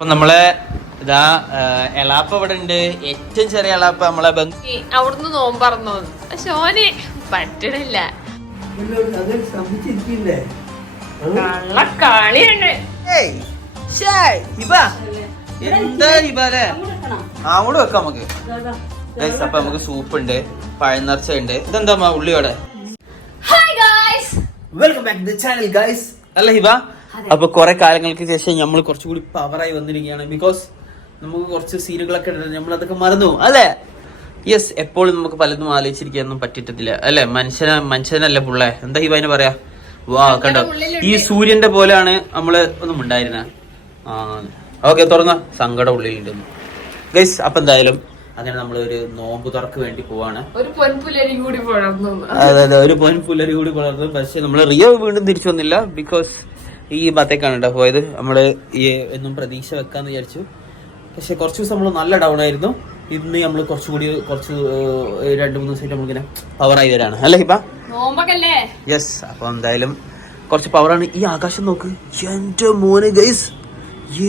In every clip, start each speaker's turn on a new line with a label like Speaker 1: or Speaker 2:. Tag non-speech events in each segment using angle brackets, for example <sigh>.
Speaker 1: അപ്പൊ നമ്മളെ ഇതാ എളാപ്പ് ഇവിടെ ഉണ്ട്. ഏറ്റവും ചെറിയ എളാപ്പ നമ്മളെ
Speaker 2: അവിടുന്ന് നോമ്പറന്നു പക്ഷെ ഓന് പറ്റണില്ല.
Speaker 1: എന്താ അവിടെ വെക്കാം നമുക്ക്. അപ്പൊ നമുക്ക് സൂപ്പ് ഉണ്ട് പഴനിറച്ച ഉണ്ട് ഇതെന്താ ഉള്ളിയോടെ?
Speaker 2: Hi guys
Speaker 1: welcome back to channel guys അല്ല ഹിബ അപ്പൊ കുറെ കാലങ്ങൾക്ക് ശേഷം നമ്മൾ കുറച്ചുകൂടി പവറായി വന്നിരിക്കുകയാണ്. ബിക്കോസ് നമുക്ക് കുറച്ച് സീനുകളൊക്കെ നമ്മൾ അതൊക്കെ മറന്നു അല്ലേ? യെസ് എപ്പോഴും നമുക്ക് പലതും ആലോചിച്ചിരിക്കാനൊന്നും പറ്റിയിട്ടില്ല അല്ലെ? മനുഷ്യന മനുഷ്യനല്ല പുള്ളേ? എന്താ ഈ പറയാ? വാ കണ്ടോ? ഈ സൂര്യന്റെ പോലെയാണ് നമ്മൾ ഒന്നും ഉണ്ടായിരുന്ന. ആ ഓക്കെ തുറന്ന. സങ്കടം ഉള്ളിലുണ്ട്. ഗൈസ് അപ്പൊ എന്തായാലും അങ്ങനെ നമ്മൾ ഒരു നോമ്പ് തുറക്ക് വേണ്ടി പോവാണ്.
Speaker 2: ഒരു പൊൻപുലരി കൂടി പുഴർന്നു
Speaker 1: അതെ അതെ ഒരു പൊൻപുലരി കൂടി വളർന്നു. പക്ഷെ നമ്മൾ റിയോ വീണ്ടും തിരിച്ചു വന്നില്ല. ബിക്കോസ് ഈ ഭാഗത്തേക്കാണ് കേട്ടോ പോയത്. നമ്മൾ ഈ എന്നും പ്രതീക്ഷ വെക്കാന്ന് വിചാരിച്ചു. പക്ഷെ കുറച്ച് ദിവസം നമ്മൾ നല്ല ഡൗൺ ആയിരുന്നു. ഇന്ന് നമ്മൾ കുറച്ചുകൂടി കുറച്ച് രണ്ടു മൂന്ന് ദിവസമായിട്ട് നമ്മളിങ്ങനെ ആയി വരാണ്. അല്ലേ ഇപ്പ യെസ് അപ്പൊ എന്തായാലും കുറച്ച് പവറാണ് ഈ ആകാശം നോക്ക്. എന്റെ മോനെ ഗൈസ്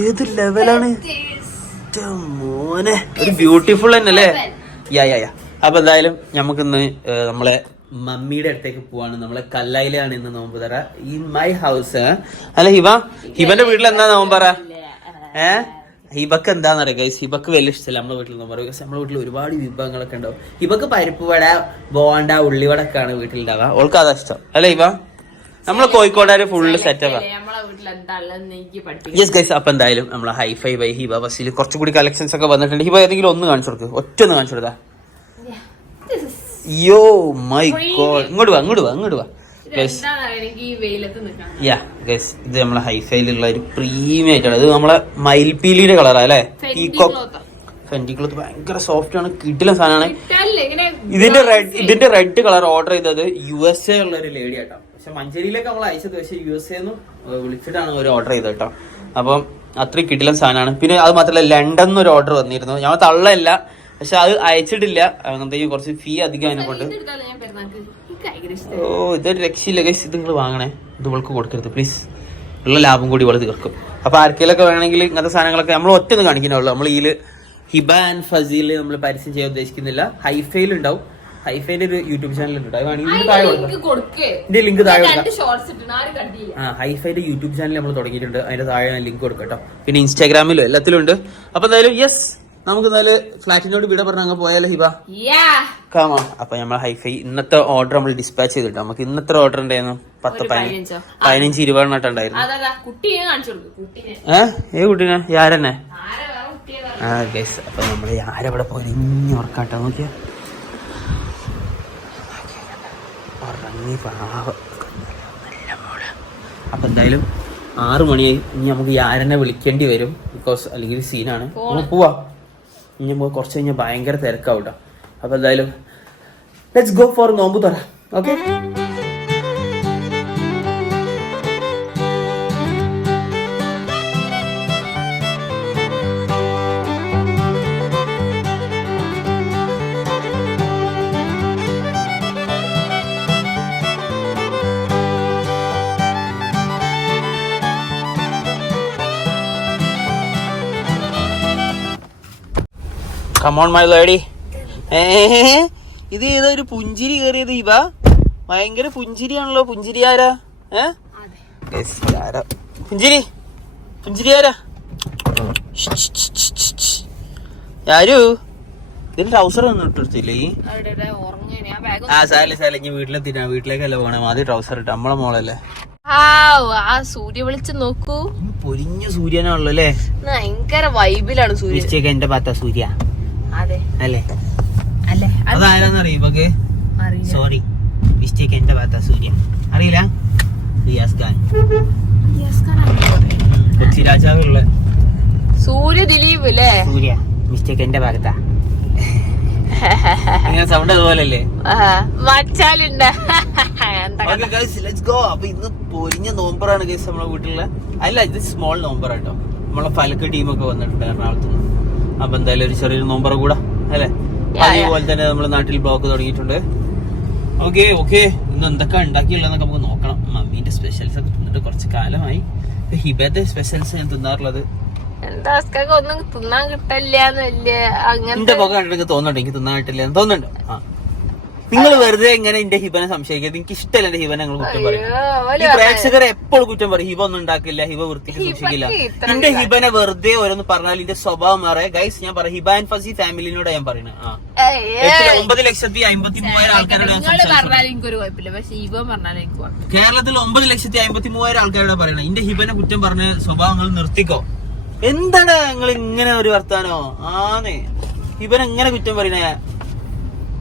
Speaker 1: ഏത് ലെവലാണ് മോനെ. ഒരു ബ്യൂട്ടിഫുൾ തന്നെ അല്ലേ? യാ യാ യാ അപ്പൊ എന്തായാലും നമുക്കിന്ന് നമ്മളെ മമ്മിയുടെ അടുത്തേക്ക് പോവാണ്. നമ്മളെ കല്ലായിലാണ് ഇന്ന് നോമ്പ് തറ ഇൻ മൈ ഹൗസ് അല്ല ഹിബ? ഹിബന്റെ വീട്ടിൽ എന്താ നോമ്പ് തറ ഏ? ഹിബക്ക് എന്താന്ന് അറിയാം ഗൈസ് ഹിബക്ക് വലിയ ഇഷ്ടമല്ല നമ്മളെ വീട്ടിൽ നോമ്പ് ബിക്കോസ് നമ്മളെ വീട്ടിൽ ഒരുപാട് വിഭവങ്ങളൊക്കെ ഉണ്ടാവും. ഹിബക്ക് പരിപ്പ് വട ബോണ്ട ഉള്ളിവടക്കാണ് വീട്ടിലുണ്ടാവുക. ഓൾക്ക് അതാ ഇഷ്ടം. അല്ല ഹിബ? നമ്മളെ കോഴിക്കോടാര് ഫുള്ള് സെറ്റപ്പാ യെസ് ഗൈസ് അപ്പൊ എന്തായാലും നമ്മളെ ഹൈഫൈ ബൈ ഹിബ ബസ്സിൽ കുറച്ചുകൂടി കളക്ഷൻസ് ഒക്കെ വന്നിട്ടുണ്ട്. ഹിബ ഏതെങ്കിലും ഒന്ന് കാണിച്ചു കൊടുക്കുക ഒറ്റ ഒന്ന് കാണിച്ചു കൊടുത്താ. യോ മൈ ഗോഡ് ഇങ്ങോട്ട് വാ ഇങ്ങോട്ട് വാ ഇങ്ങോട്ട് വാ. ഗൈസ് യാ ഗൈസ് ഇത് നമ്മളെ ഹൈഫൈലുള്ള ഒരു പ്രീമിയം ആയിട്ടാണ് ഇത് നമ്മളെ മയിൽപീലിയുടെ കളറാ അല്ലേ? പീകോക്ക് ഫെന്റി ക്ലോത്ത് ഭയങ്കര സോഫ്റ്റ് ആണ് കിട്ടില്ല സാധനമാണ്. ഇതിന്റെ റെഡ് ഇതിന്റെ റെഡ് കളർ ഓർഡർ ചെയ്തത് യു എസ് എ ഉള്ള ഒരു ലേഡി ആട്ടോ. പക്ഷെ മഞ്ചേരിയിലേക്ക് നമ്മൾ അയച്ചത് പക്ഷെ യു എസ് എന്നും വിളിച്ചിട്ടാണ് ഒരു ഓർഡർ ചെയ്തത് കേട്ടോ. അപ്പം അത്രയും കിട്ടില്ല സാധനമാണ്. പിന്നെ അത് മാത്രമല്ല ലണ്ടൻ ഒരു ഓർഡർ വന്നിരുന്നു. ഞാൻ തള്ളല്ല പക്ഷെ അത് അയച്ചിട്ടില്ല. എന്തെങ്കിലും കുറച്ച് ഫീ അധികം അതിനെ കൊണ്ട്. ഓ ഇതൊരു രക്ഷയില്ല ഗൈസ് ഇത് നിങ്ങൾ വാങ്ങണേ. ഇത് ഇവൾക്ക് കൊടുക്കരുത് പ്ലീസ് ഉള്ള ലാഭം കൂടി ഇവൾ തീർക്കും. അപ്പൊ ആർക്കെങ്കിലൊക്കെ വേണമെങ്കിൽ ഇങ്ങനത്തെ സാധനങ്ങളൊക്കെ നമ്മൾ ഒറ്റ ഒന്ന് കാണിക്കുന്നുള്ളൂ. നമ്മൾ ഇതിൽ ഹിബ ആൻഡ് ഫസീൽ നമ്മൾ പരസ്യം ചെയ്യാൻ ഉദ്ദേശിക്കുന്നില്ല. ഹൈഫൈൽ ഉണ്ടാവും. ഹൈഫൈന്റെ ഒരു യൂട്യൂബ് ചാനൽ ഉണ്ട് അത് വേണമെങ്കിൽ
Speaker 2: ലിങ്ക്
Speaker 1: താഴെ ആ ഹൈഫൈന്റെ യൂട്യൂബ് ചാനൽ നമ്മൾ തുടങ്ങിയിട്ടുണ്ട്. അതിന്റെ താഴെ ലിങ്ക് കൊടുക്കാം കേട്ടോ. പിന്നെ ഇൻസ്റ്റാഗ്രാമിലും എല്ലാത്തിലും ഉണ്ട്. അപ്പൊ എന്തായാലും യെസ് നമുക്ക് എന്തായാലും ഫ്ലാറ്റിനോട് വിട പറഞ്ഞ അങ്ങ് പോയാലോ ഹിബ? കാമാ അപ്പൊ നമ്മൾ ഹൈഫൈ ഇന്നത്തെ ഓർഡർ നമ്മൾ ഡിസ്പാച്ച് ചെയ്തിട്ട് നമുക്ക് ഇന്നത്തെ ഓർഡർ ഉണ്ടായിരുന്നു പത്ത് പതിനഞ്ച്. ഇരുപതെണ്ണട്ടുണ്ടായിരുന്നു
Speaker 2: ഏഹ്
Speaker 1: ഏ? കുട്ടിനെ? യാരന്നെ? ആ ഗൈസ് അപ്പൊ നമ്മൾ ആരവിടെ പൊരിഞ്ഞ് ഉറക്കാട്ടോ നോക്കിയ. ഉറങ്ങി പാവം. അപ്പൊ എന്തായാലും ആറു മണിയായി. ഇനി നമുക്ക് യാരനെ വിളിക്കേണ്ടി വരും. ബിക്കോസ് അല്ലെങ്കിൽ സീനാണ് പോവാ. ഇനി നമുക്ക് കുറച്ച് കഴിഞ്ഞാൽ ഭയങ്കര തിരക്കാവും കേട്ടോ അപ്പൊ എന്തായാലും ലെറ്റ്സ് ഗോ ഫോർ നോമ്പ് തുറ. ഓക്കെ കമോൺ മൈ ലേഡി ഏ ഇത് ഏതൊരു പുഞ്ചിരി കയറിയത് ഇവ? ഭയങ്കര പുഞ്ചിരിയാണല്ലോ. പുഞ്ചിരി ആരാ? ഏ? ആരാ? പുഞ്ചിരി. പുഞ്ചിരി ആരാ? ആരു ഇതിന് ട്രൗസർ ഒന്നും
Speaker 2: ബാഗ്
Speaker 1: ആ സാല സാല ഇനി വീട്ടിലെത്തിട്ടാ വീട്ടിലേക്കല്ല പോകണം ആദ്യം ട്രൗസർ ഇട്ട്. നമ്മളെ മോളല്ലേ.
Speaker 2: ആ സൂര്യ വെളിച്ചം നോക്കൂ.
Speaker 1: പൊരിഞ്ഞ സൂര്യനാണല്ലോ അല്ലേ?
Speaker 2: ഭയങ്കര വൈബിലാണ്
Speaker 1: സൂര്യ. എന്റെ പാത്ത സൂര്യ. അല്ലേ? അതാരാന്നറിയോ സോറി മിസ്റ്റേക്ക് എന്റെ ഭാഗത്താ സൂര്യ. അറിയില്ല? റിയാസ് ഖാൻ.
Speaker 2: യെസ്, കാണാം.
Speaker 1: കൊച്ചി രാജാവുള്ള.
Speaker 2: സൂര്യ ദിലീപ് അല്ലേ?
Speaker 1: സൂര്യ മിസ്റ്റേക്ക് എന്റെ ഭാഗത്താ. <laughs> ഇങ്ങനെ സൗണ്ട് അതുപോലല്ലേ?
Speaker 2: മച്ചാലുണ്ട്.
Speaker 1: അപ്പൊ ഇന്ന് പൊരിഞ്ഞ നോമ്പറാണ് ഗൈസ് നമ്മളെ വീട്ടിലുള്ള. അല്ല ഇത് സ്മോൾ നോമ്പറാട്ടോ നമ്മളെ ഫലക്ക് ടീമൊക്കെ വന്നിട്ടുണ്ട് എറണാകുളത്ത് നിന്ന് അപ്പൊ എന്തായാലും ഒരു ചെറിയൊരു നോമ്പറ കൂടാ അല്ലേ? അതേപോലെ തന്നെ നമ്മൾ നാട്ടിൽ ബ്ലോക്ക് തുടങ്ങിയിട്ടുണ്ട്. ഓക്കെ ഓക്കെ ഇന്ന് എന്തൊക്കെ ഉണ്ടാക്കിയുള്ളതെന്നൊക്കെ നമുക്ക് നോക്കണം. മമ്മീന്റെ സ്പെഷ്യൽസ് ഒക്കെ തിന്നിട്ട് കുറച്ച് കാലമായി. ഹിബത്തെ സ്പെഷ്യൽസ് ഞാൻ തിന്നാറുള്ളത്.
Speaker 2: ഒന്നും തിന്നാൻ
Speaker 1: കിട്ടില്ല കണ്ടിട്ട് തോന്നുന്നുണ്ട്. എനിക്ക് തിന്നാൻ കിട്ടില്ല തോന്നുന്നുണ്ട്. ആ നിങ്ങൾ വെറുതെ ഇങ്ങനെ എന്റെ ഹിബനെ സംശയിക്കരുത്. എനിക്ക് ഇഷ്ടമല്ല എന്റെ ഹിബനെ നിങ്ങൾ കുറ്റം പറയും. ഈ പ്രേക്ഷകരെ എപ്പോഴും കുറ്റം പറയും. ഹിബ ഒന്നും ഉണ്ടാക്കില്ല ഹിബ വൃത്തിക്ക് സൂക്ഷിക്കില്ല. എന്റെ ഹിബനെ വെറുതെ ഓരോന്ന് പറഞ്ഞാൽ എന്റെ സ്വഭാവം മാറേ. ഗൈസ് ഞാൻ പറയാം. ഹിബ ആൻഡ് ഫസി ഫാമിലിനോട് ഞാൻ പറയുന്നത് ആ. ഒമ്പത് ലക്ഷത്തി അമ്പത്തി മൂവായിരം ആൾക്കാരോട് കേരളത്തിൽ ഒമ്പത് ലക്ഷത്തി അമ്പത്തി മൂവായിരം ആൾക്കാരോട് പറയണം. എന്റെ ഹിബനെ കുറ്റം പറഞ്ഞ സ്വഭാവങ്ങൾ നിർത്തിക്കോ. എന്താണ് നിങ്ങൾ ഇങ്ങനെ ഒരു വർത്താനോ? ആന്നെ. ഹിബൻ എങ്ങനെ കുറ്റം പറയണേ?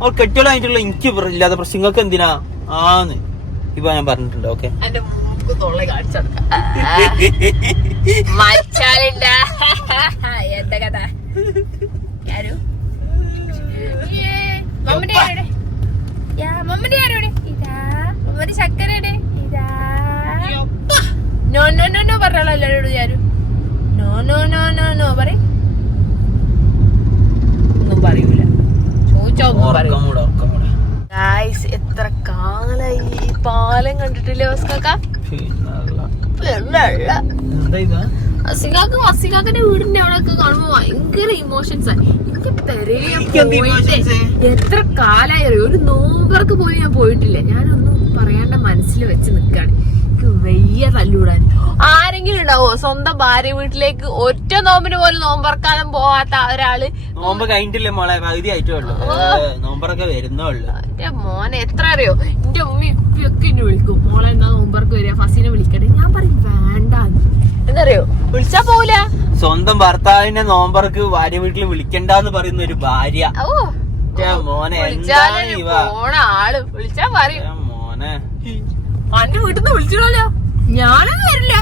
Speaker 1: അവർ കെട്ടിയോളായിട്ടുള്ള എനിക്ക് ഇല്ലാത്ത പ്രശ്നം. നിങ്ങൾക്ക് എന്തിനാ? ആന്ന്. ഇപ്പൊ ഞാൻ പറഞ്ഞിട്ടുണ്ട് ഓക്കെ.
Speaker 2: ശക്കരയുടെ നോ നോ നോ നോ പറഞ്ഞോളൂ എല്ലാരോടും ഞാനും no no no no no പറ ഗായ്സ് എത്ര കാലായി? ഈ പാലം കണ്ടിട്ടില്ലേ അസികാക്ക് അസികാക്കിന്റെ വീടിന്റെ അവിടെയൊക്കെ കാണുമ്പോ ഭയങ്കര ഇമോഷൻസ് എനിക്ക് പെരയെ എത്ര കാലായി ഒരു നോമ്പർക്ക് പോയി ഞാൻ പോയിട്ടില്ല. ഞാനൊന്നും പറയാണ്ട മനസ്സിൽ വെച്ച് നിക്കാണ്. എനിക്ക് വയ്യ തല്ലൂടാൻ. ആരെങ്കിലും ഉണ്ടാവോ? സ്വന്തം ഭാര്യ വീട്ടിലേക്ക് ഒറ്റ നോമ്പിന് പോലും നോമ്പറക്കാനും പോവാത്ത ഒരാൾ.
Speaker 1: നോമ്പ് കഴിഞ്ഞിട്ടില്ലേ മോളെ? പകുതി ആയിട്ടേ ഉള്ളൂ. നോമ്പറൊക്കെ വരുന്നേ ഉള്ളു.
Speaker 2: എന്റെ മോനെ എത്ര അറിയോ? എന്റെ ഉമ്മയും ഉപ്പിയൊക്കെ എന്നെ വിളിക്കും. മോളെ എന്നാ നോമ്പറക്ക് വരിക? ഫസീനെ വിളിക്കട്ടെ. ഞാൻ പറയും വേണ്ട എന്നറിയോ? വിളിച്ചാ പോവില്ല
Speaker 1: സ്വന്തം ഭർത്താവിനെ നോമ്പർക്ക് ഭാര്യ വീട്ടിൽ വിളിക്കണ്ടെന്ന് പറയുന്ന ഒരു ഭാര്യ.
Speaker 2: ഓ
Speaker 1: മോനെ
Speaker 2: വിളിച്ചാ പറയും.
Speaker 1: മോനെ.
Speaker 2: അന്റെ വീട്ടിൽ നിന്ന് ഞാനൊന്നും വരില്ല.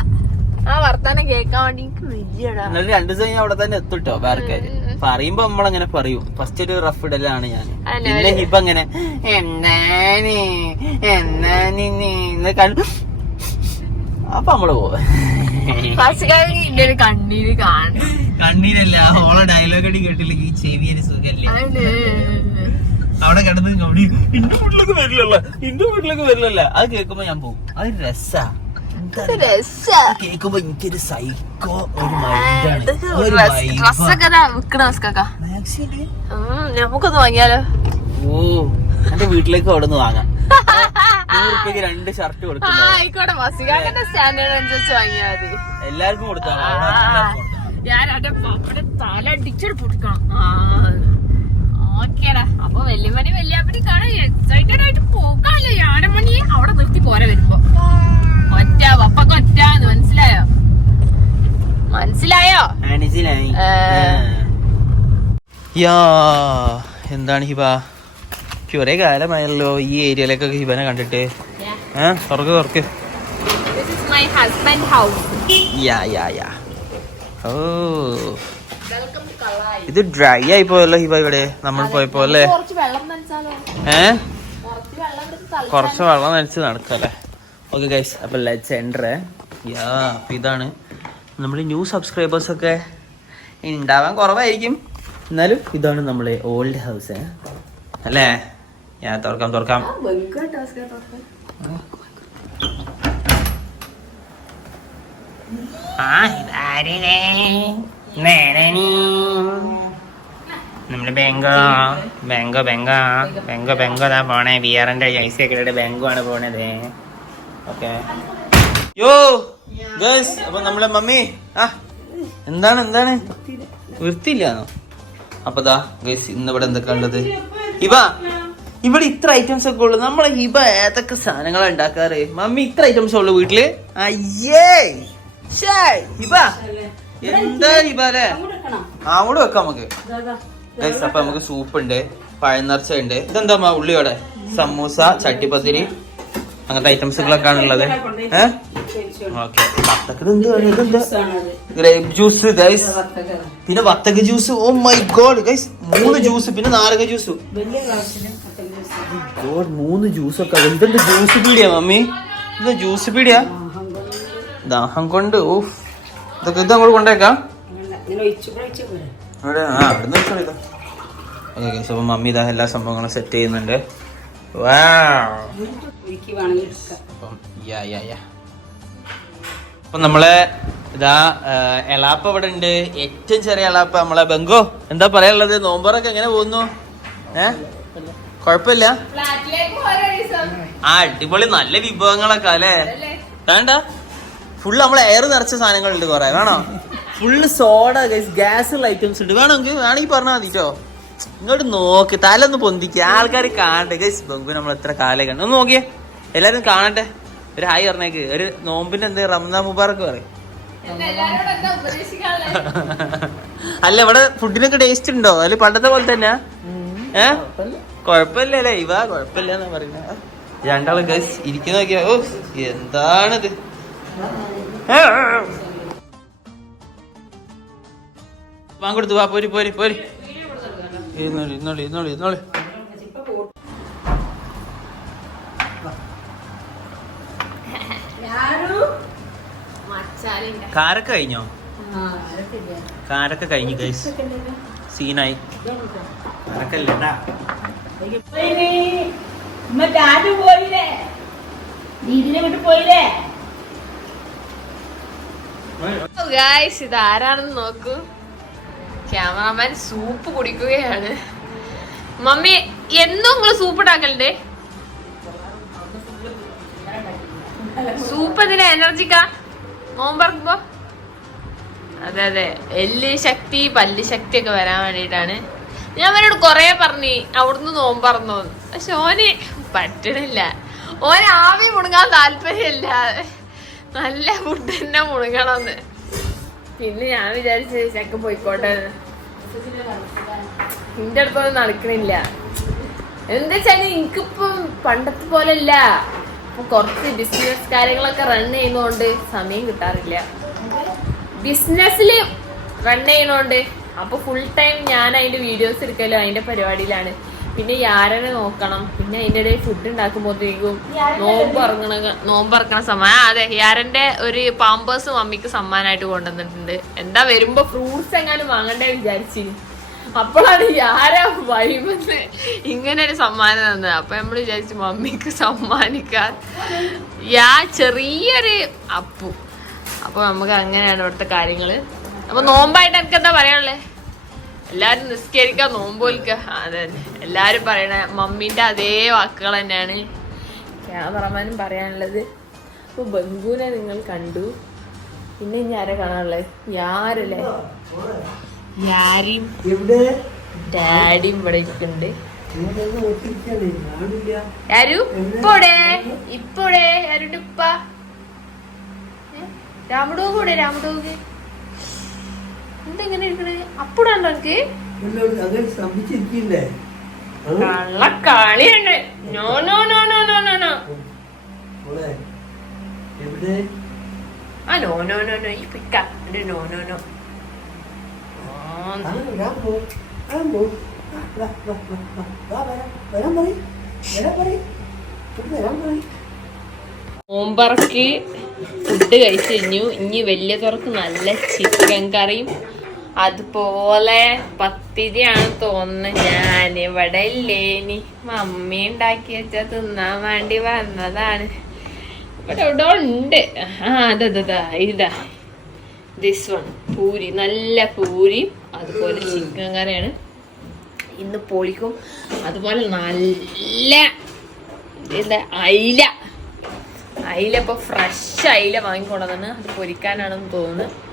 Speaker 2: ആ വർത്താനം കേക്കാൻ വേണ്ടി എനിക്ക് വലിയടാ
Speaker 1: എന്നിട്ട് രണ്ടു ദിവസം കഴിഞ്ഞ് അവിടെ തന്നെ എത്തുട്ടോ വേറെക്കാര് പറയുമ്പോ നമ്മളങ്ങനെ പറയും. ഫസ്റ്റ് ഒരു റഫ് ഇടലാണ് ഞാൻ. പിന്നെ ഹിബ അങ്ങനെ എന്നാനി എന്നാനി എന്ന് കണ്ടു അപ്പൊ നമ്മൾ പോവാ.
Speaker 2: കണ്ണീര് കാണണം.
Speaker 1: കണ്ണീരല്ല ഓളെ ഡയലോഗ് അടി കേട്ടില്ല ഈ ചെവിയൊരു സുഖല്ലേ? അവിടെ കിടന്ന് കമ്പനി ഇന്റെ വീട്ടിലേക്ക് വരില്ലല്ല ഇന്റെ വീട്ടിലേക്ക് വരില്ലല്ല. അത് കേൾക്കുമ്പോ ഞാൻ പോകും. അത് രസാ.
Speaker 2: ഒരു
Speaker 1: എനിക്കൊരു സൈക്കോ?
Speaker 2: നമുക്കൊന്ന് വാങ്ങിയാലോ?
Speaker 1: ഓ എന്റെ വീട്ടിലേക്ക് അവിടെ നിന്ന് വാങ്ങാം രണ്ട് ഷർട്ട്
Speaker 2: കൊടുക്കും
Speaker 1: എല്ലാവർക്കും
Speaker 2: ഞാൻ തല അടിച്ചൊരു പൊട്ടിക്കണം ഓക്കേടാ അപ്പൊ വല്യമ്മണി വല്യാപ്പണി കാണാൻ എക്സൈറ്റഡ് ആയിട്ട് പോകാല്ലോ യാനമണി അവിടെ നിർത്തി പോരെ വരുമ്പോ. ഒറ്റ മനസ്സിലായോ? മനസ്സിലായോ?
Speaker 1: മനസ്സിലായി. യാ എന്താണ് ഹിബ? കുറേ കാലമായല്ലോ ഈ ഏരിയയിലേക്കൊക്കെ ഹിബനെ കണ്ടിട്ട്. തുറക്ക് തുറക്ക്. യാ യാ യാ. ഓ.
Speaker 2: വെൽക്കം
Speaker 1: ഇത് ഡ്രൈ ആയി പോയല്ലോ ഹിബ ഇവിടെ. നമ്മൾ പോയപ്പോ അല്ലേ? ഏ?
Speaker 2: കുറച്ച് വെള്ളം
Speaker 1: നനച്ച് നടക്കല്ലേ? ഓക്കെ ഗൈസ് അപ്പൊ ലെറ്റ്സ് എൻഡർ യാ അപ്പൊ ഇതാണ്. നമ്മുടെ ന്യൂ സബ്സ്ക്രൈബേഴ്സ് ഒക്കെ ഉണ്ടാവാൻ കുറവായിരിക്കും. എന്നാലും ഇതാണ് നമ്മളെ ഓൾഡ് ഹൗസ് അല്ലേ? ഞാൻ തുറക്കാം തുറക്കാം.
Speaker 2: ആ
Speaker 1: ഇതാരേ നമ്മുടെ ബാങ്കോ ബാങ്കോ ബാങ്കോ ബാങ്കോ ബെങ്കോ ദാ പോണേ. ബിയറിന്റെ ഐസി ഒക്കെ ബാങ്കോ ആണ് പോണത്. ഓക്കെ. യോ ഗൈസ് അപ്പൊ നമ്മളെ മമ്മി ആ എന്താണ് എന്താണ്? വൃത്തിയില്ലാന്നോ? അപ്പൊ ദാ ഗൈസ് ഇന്ന് ഇവിടെ എന്തൊക്കെ ഉള്ളത് ഇവ ഇവിടെ ഇത്ര ഐറ്റംസ് ഒക്കെ ഉള്ളു. നമ്മളെ ഹിബ ഏതൊക്കെ സാധനങ്ങളാണ് ഉണ്ടാക്കാറ്? മമ്മി ഇത്ര ഐറ്റംസ് ഉള്ളു വീട്ടിൽ? അയ്യേ ഹിബ എന്താ ഇവരെ? ആ അവിടെ വെക്കാം നമുക്ക്. ഗൈസ് അപ്പൊ നമുക്ക് സൂപ്പ് ഉണ്ട് പഴനിറച്ച ഉണ്ട്. ഇതെന്താ ഉള്ളിയോടെ സമൂസ ചട്ടിപ്പത്തിരി അങ്ങനത്തെ ഐറ്റംസുകളൊക്കെ ആണുള്ളത് ഏഹ് ഓക്കെ ഗ്രേപ്പ് ജ്യൂസ് ഗൈസ് പിന്നെ വത്തക juice oh my god guys മൂന്ന് ജ്യൂസ് പിന്നെ നാരക ജ്യൂസ് ഗോഡ് മൂന്ന് ജ്യൂസ് ഒക്കെ. എന്തുണ്ട് ജ്യൂസ് പീടിയാ മമ്മി? ഇത് ജ്യൂസ് പീടിയാ? ദാഹം കൊണ്ട്. ഓഫ് ഇതൊക്കെ ഇത് നമ്മൾ കൊണ്ടേക്കാം അവിടെ ആ അവിടെ ഓക്കെ ഗൈസ് മമ്മി ഇതാ എല്ലാ സംഭവങ്ങളും സെറ്റ് ചെയ്യുന്നുണ്ട്. വാ അപ്പം യാ യാ യാ അപ്പൊ നമ്മളെ ഇതാ എളാപ്പ ഇവിടെ ഉണ്ട്. ഏറ്റവും ചെറിയ എളാപ്പ നമ്മളെ ബംഗോ. എന്താ പറയാനുള്ളത്? നോമ്പറൊക്കെ എങ്ങനെ പോകുന്നു? ഏ? കൊഴപ്പില്ല ആ അടിപൊളി. നല്ല വിഭവങ്ങളൊക്കെ അല്ലേ? വേണ്ട. ഫുള്ള് നമ്മൾ എയർ നിറച്ച സാധനങ്ങളുണ്ട് കൊറേ. വേണോ? ഫുള്ള് സോഡ ഗ്യാസ് ഉള്ള ഐറ്റംസ് ഉണ്ട്. വേണമെങ്കിൽ വേണമെങ്കിൽ പറഞ്ഞാൽ മതിട്ടോ ഇങ്ങോട്ട് നോക്ക്. തലൊന്ന് പൊന്തിക്ക്. ആൾക്കാർ കാണട്ടെ. ഗൈസ് ബംഗു നമ്മൾ എത്ര കാലം കണ്ടു. ഒന്ന് നോക്കിയേ. എല്ലാരും കാണട്ടെ. ഒരു ഹായ് പറഞ്ഞേക്ക്. ഒരു നോമ്പിന്റെ എന്ത് റംസാൻ മുബാറക്ക് പറയും. അല്ല ഇവിടെ ഫുഡിനൊക്കെ ടേസ്റ്റ് ഉണ്ടോ? അല്ലെ പണ്ടത്തെ പോലെ തന്നെ ഏ? കൊഴപ്പില്ലല്ലേ ഇവ കൊഴപ്പില്ല എന്നാ പറയുന്നത് രണ്ടാളും ഗൈസ് ഇരിക്കുന്ന നോക്കിയാ. ഓ എന്താണിത്? വാങ്ങൊടുത്തു വാ പോരി പോരി പോരി. ഇരുന്നോളി ഇരുന്നോളി ഇരുന്നോളി ഇരുന്നോളി. കാരൊക്കെ കഴിഞ്ഞോ? കാരൊക്കെ കഴിഞ്ഞു ഗൈസ് സീനായി. കാരക്കല്ലേട്ടാ
Speaker 2: പോയില്ലേ? ദീദിനെ വിട്ട് പോയില്ലേ? ഗായ്സ് ഇത് ആരാണെന്ന് നോക്കൂ. Cameraman soup കുടിക്കുകയാണ്. മമ്മി എന്നും നിങ്ങൾ സൂപ്പ് ഉണ്ടാക്കലുണ്ടേ സൂപ്പ് എന്തിനാ എനർജിക്കാ നോമ്പറക്കുമ്പോ അതെ അതെ. എല്ല് ശക്തി പല്ല് ശക്തി ഒക്കെ വരാൻ വേണ്ടിട്ടാണ് ഞാൻ അവനോട് കൊറേ പറഞ്ഞു അവിടുന്ന് നോമ്പറന്നു പക്ഷെ ഓന് പറ്റണില്ല. ഓനെ ആവി മുണുങ്ങാൻ താല്പര്യമില്ല. നല്ല ഫുഡ് തന്നെ മുണുങ്ങണമെന്ന് പിന്നെ ഞാൻ വിചാരിച്ച് ചെക്ക പോയിക്കോട്ടെ. നിന്റെ അടുത്തൊന്നും നടക്കണില്ല. എന്താ വെച്ചാൽ എനിക്കിപ്പം പണ്ടത്തെ പോലെ അല്ല കുറച്ച് ബിസിനസ് കാര്യങ്ങളൊക്കെ റൺ ചെയ്യുന്നോണ്ട് സമയം കിട്ടാറില്ല. ബിസിനസ്സിൽ റൺ ചെയ്യണോണ്ട് അപ്പൊ ഫുൾ ടൈം ഞാൻ അതിന്റെ വീഡിയോസ് എടുക്കലോ അതിന്റെ പരിപാടിയിലാണ്. പിന്നെ യാരനെ നോക്കണം. പിന്നെ അതിന്റെ ഇടയിൽ ഫുഡ് ഉണ്ടാക്കുമ്പോഴത്തേക്കും നോമ്പ് ഇറങ്ങണ നോമ്പ് ഇറക്കണ സമയം. അതെ യാരന്റെ ഒരു പാമ്പേഴ്സ് മമ്മിക്ക് സമ്മാനമായിട്ട് കൊണ്ടുവന്നിട്ടുണ്ട്. എന്താ വരുമ്പോ ഫ്രൂട്ട്സ് എങ്ങാനും വാങ്ങണ്ടേ വിചാരിച്ചു. അപ്പോഴാണ് യാര വൈമെന്ന് ഇങ്ങനെ ഒരു സമ്മാനം തന്നത്. അപ്പൊ നമ്മൾ വിചാരിച്ചു മമ്മിക്ക് സമ്മാനിക്കാൻ. യാ ചെറിയൊരു അപ്പു. അപ്പൊ നമുക്ക് അങ്ങനെയാണ് ഇവിടുത്തെ കാര്യങ്ങൾ. അപ്പൊ നോമ്പായിട്ട് എനിക്ക് എന്താ പറയാനുള്ളത് എല്ലാരും നിസ്കരിക്കാൻ നോമ്പോൽക്ക അതെ അതെ. എല്ലാരും പറയണ മമ്മീന്റെ അതേ വാക്കുകൾ തന്നെയാണ്. ക്യാമറമാനും പറയാനുള്ളത് അപ്പൊ ബംഗൂനെ നിങ്ങൾ കണ്ടു? പിന്നെ ഇനി ആരെ കാണാനുള്ളത് യാരല്ലേ യാരിയും
Speaker 3: എവിടെ?
Speaker 2: ഡാഡിയും ഇവിടെ ഇരിക്കുന്നുണ്ട് ഇപ്പോടെ ഇപ്പോടെ യാരുടെ ഉപ്പ. രാമഡോഗ് കൂടെ രാമഡോഗ്. എന്തെങ്ങനെ ഇരിക്കണേ അപ്പടാണ്ടോ എനിക്ക്
Speaker 3: എല്ലാവരും അങ്ങനെ ശ്രമിച്ചിരിക്കില്ലേ?
Speaker 2: കള്ള കളിയുണ്ട് no no no no no no no. ആ നോ നോ നോ നോ ഈ പിക്ക ഒരു നോ നോ നോ. നോമ്പറക്ക് ഫുഡ് കഴിച്ചു കഴിഞ്ഞു. ഇനി വലിയ തുറക്ക് നല്ല ചിക്കൻ കറിയും അതുപോലെ പത്തിരിയാണ് തോന്നുന്നത് ഞാൻ ഇവിടെ ഇല്ലേനി മമ്മി ഉണ്ടാക്കി വെച്ച തിന്നാൻ വേണ്ടി വന്നതാണ്. ഇവിടെ ഇവിടെ ഉണ്ട്? ആ അതാ ഇതാ. This one puri. നല്ല പൂരിയും അതുപോലെ ചിക്കൻ കറിയാണ്. ഇന്ന് പൊളിക്കും. അതുപോലെ നല്ല എന്താ അയില. അയില ഇപ്പൊ ഫ്രഷ് അയില വാങ്ങിക്കൊണ്ടതാണ് അത് പൊരിക്കാനാണെന്ന് തോന്നുന്നു.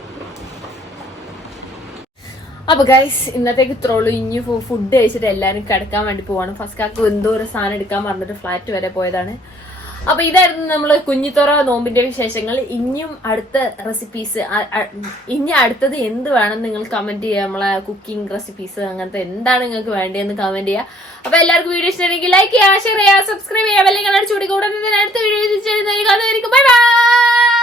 Speaker 2: അപ്പൊ ഗൈസ് ഇന്നത്തേക്ക് ഇത്രയുള്ളൂ ഇനി ഫുഡ് കഴിച്ചിട്ട് എല്ലാവരും കിടക്കാൻ വേണ്ടി പോവാണ്. ഫസ്റ്റ് കാക്ക് എന്തോ ഒരു സാധനം എടുക്കാൻ പറഞ്ഞിട്ട് ഫ്ലാറ്റ് വരെ പോയതാണ്. അപ്പൊ ഇതായിരുന്നു നമ്മൾ കുഞ്ഞിത്തോറ നോമ്പിന്റെ വിശേഷങ്ങൾ. ഇനിയും അടുത്ത റെസിപ്പീസ് ഇനി അടുത്തത് എന്ത് വേണം നിങ്ങൾ കമന്റ് ചെയ്യുക നമ്മളെ കുക്കിംഗ് റെസിപ്പീസ് അങ്ങനത്തെ എന്താണ് നിങ്ങൾക്ക് വേണ്ടതെന്ന് കമന്റ് ചെയ്യുക അപ്പൊ എല്ലാവർക്കും വീഡിയോ ഇഷ്ടമാണെങ്കിൽ ലൈക്ക് ചെയ്യുക ഷെയർ ചെയ്യുക സബ്സ്ക്രൈബ് ചെയ്യുക അല്ലെങ്കിൽ അടുത്ത വീഡിയോ ബൈ ബൈ